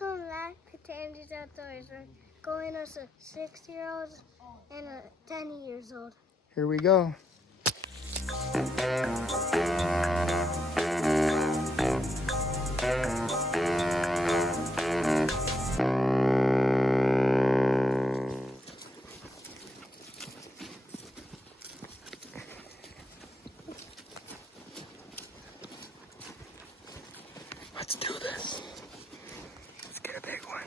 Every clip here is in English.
Welcome back to Tandy's Outdoors. We're going as a 6-year-old and a 10 years old. Here we go. Let's do this. Let's get a big one.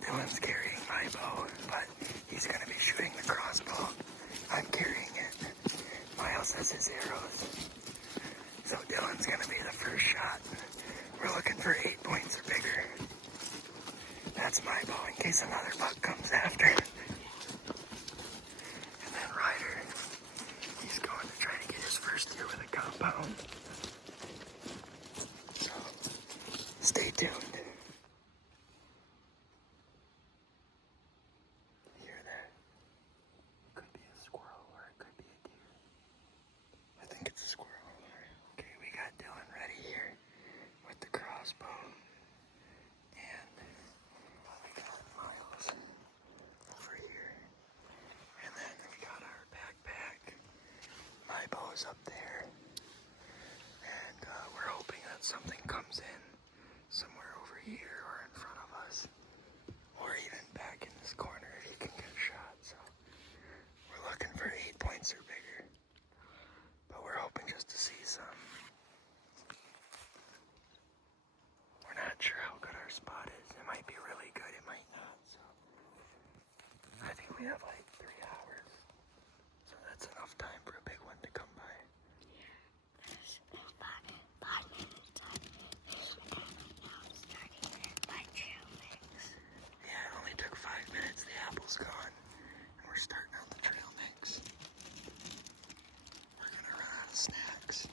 Dylan's carrying my bow, but he's going to be shooting the crossbow. I'm carrying it. Miles has his arrows. So Dylan's going to be the first shot. We're looking for 8 points or bigger. That's my bow in case another buck comes after. And then Ryder, he's going to try to get his first deer with a compound. So, stay tuned. Hear that? Could be a squirrel or it could be a deer. I think it's a squirrel. Okay, we got Dylan ready here with the crossbow. And we got Miles over here. And then we got our backpack. My bow's up there. And we're hoping that something comes in somewhere over here or in front of us. Or even back in this corner if he can get a shot. So we're looking for 8 points or bigger. But we're hoping just to see some. We're not sure how good our spot is. It might be really good, it might not. So I think we have like 3 hours. So that's enough time for a big one to come by. Yeah, it only took 5 minutes. The apple's gone. And we're starting on the trail mix. We're gonna run out of snacks.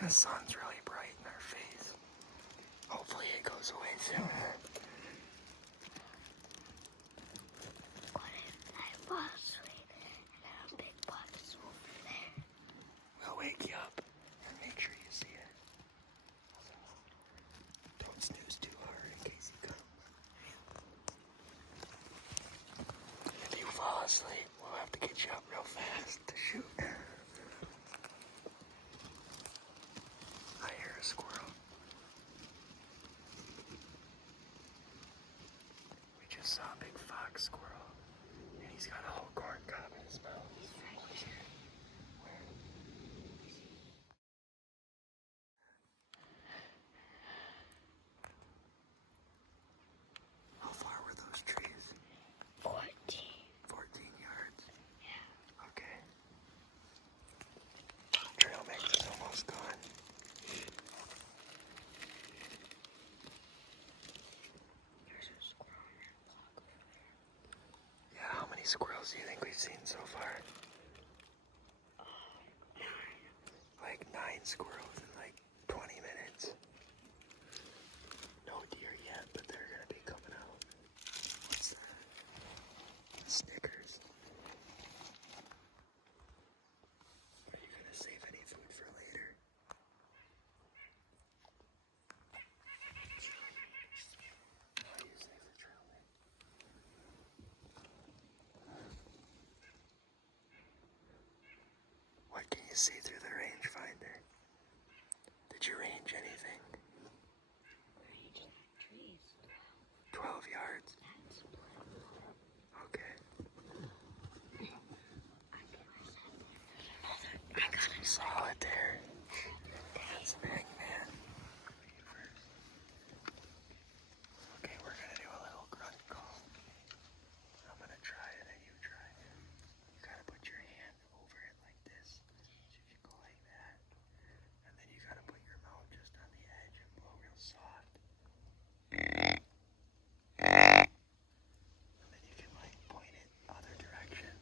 And the sun's really bright in our face. Hopefully it goes away soon. What if I fall asleep and a big buck is over there? We'll wake you up and make sure you see it. Don't snooze too hard in case he comes. If you fall asleep, we'll have to get you up real fast to shoot. I hear a squirrel. We just saw a big fox squirrel, and he's got a whole corn cob in his mouth. He's right here. Where? How far were those trees? 14. 14 yards. Yeah. Okay. Trail mix is almost gone. There's a squirrel in that block over there. Yeah, how many squirrels do you think we've seen so far? 9. Like 9 squirrels in like 20 minutes. No deer yet, but they're gonna be coming out. What's that? Snickers. Are you gonna save any food for later? What do you say for trail mix? What can you see through the rangefinder? Did you range anything? Range that trees. 12 yards. That's Okay. I got it. Solid there. That's an Eggman. Okay, we're gonna do a little grunt call. I'm gonna try it and you try it. You gotta put your hand over it like this. So if you go like that, and then you gotta put your mouth just on the edge and blow real soft. And then you can like point it other direction.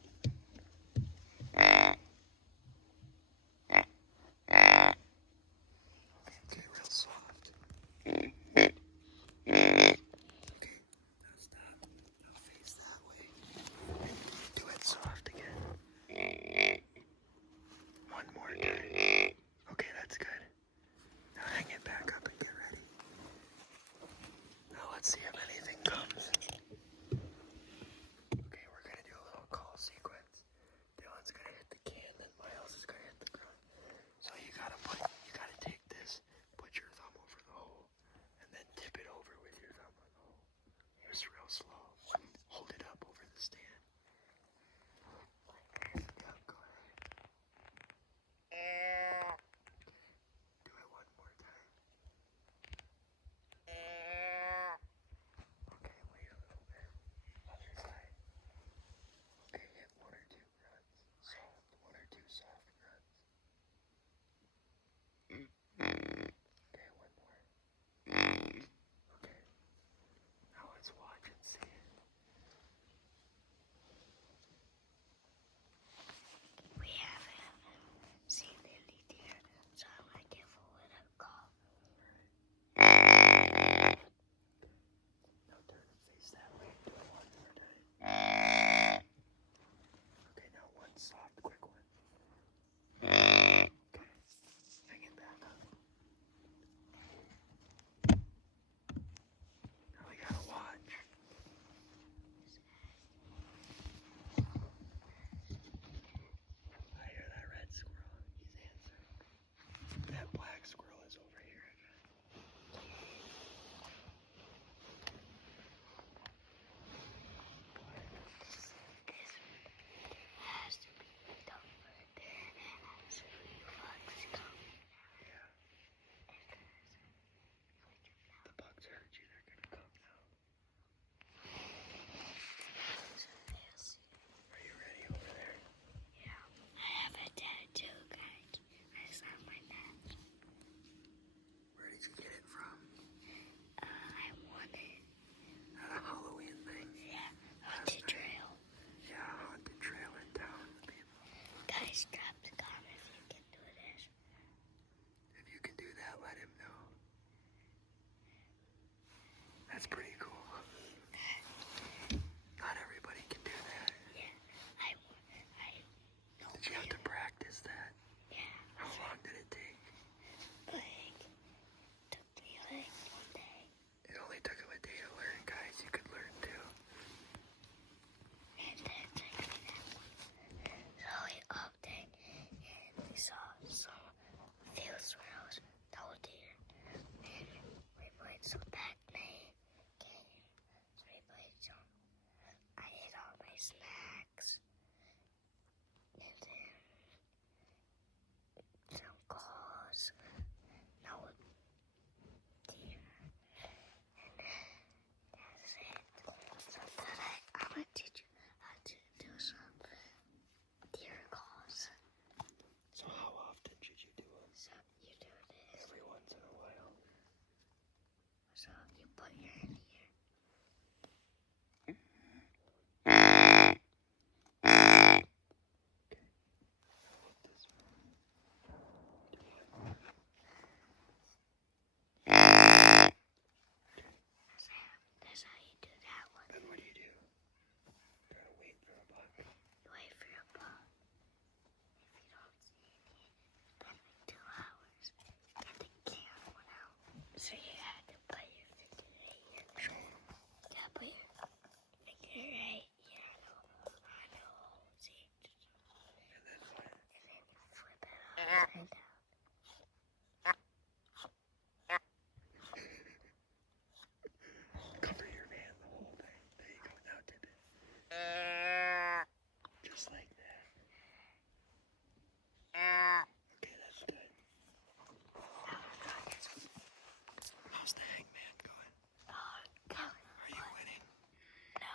That's pretty cool. Not everybody can do that. Yeah, Did you have to practice that? yeah, How long did it take? like, took me like 1 day. It only took him a day to learn, guys. You could learn too. And then took me that one. So we upped it, and we saw some field squirrels, no deer, and we played some Pac-Man game. So we played some. I ate all my snacks, and then some calls, no deer, and that's it. So today I'm gonna teach you how to do some deer calls. So how often should you do it? So you do this. Every once in a while. So you put your hand here. That's how you do that one. Then what do? You gotta wait for a buck. You wait for your buck. If you don't see any, it's been like 2 hours. Get the camera one out. So you have to put your finger right here. You gotta put your finger right here on the hole. See? And then what? And then you flip it upside down. Cover your hand the whole thing. There you go. Now dip it. Just like that. Okay, that's good. How's the hangman going? Oh, come. Are you winning? No.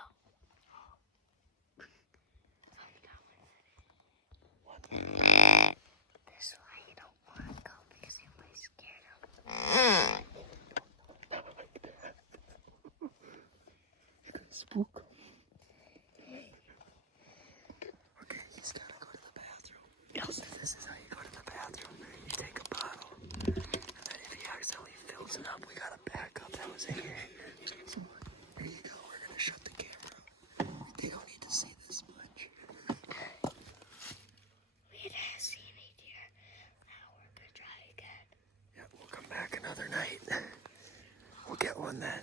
This is why you don't want to go because you might scare them. Spook. Okay, he's gotta go to the bathroom. So this is how you go to the bathroom. You take a bottle, and then if he accidentally fills it up, we got a backup that was in here. So there you go. We're gonna shut the camera. They don't need to see this much. We didn't see any deer. Now we're gonna try again. Yeah, we'll come back another night. We'll get one then.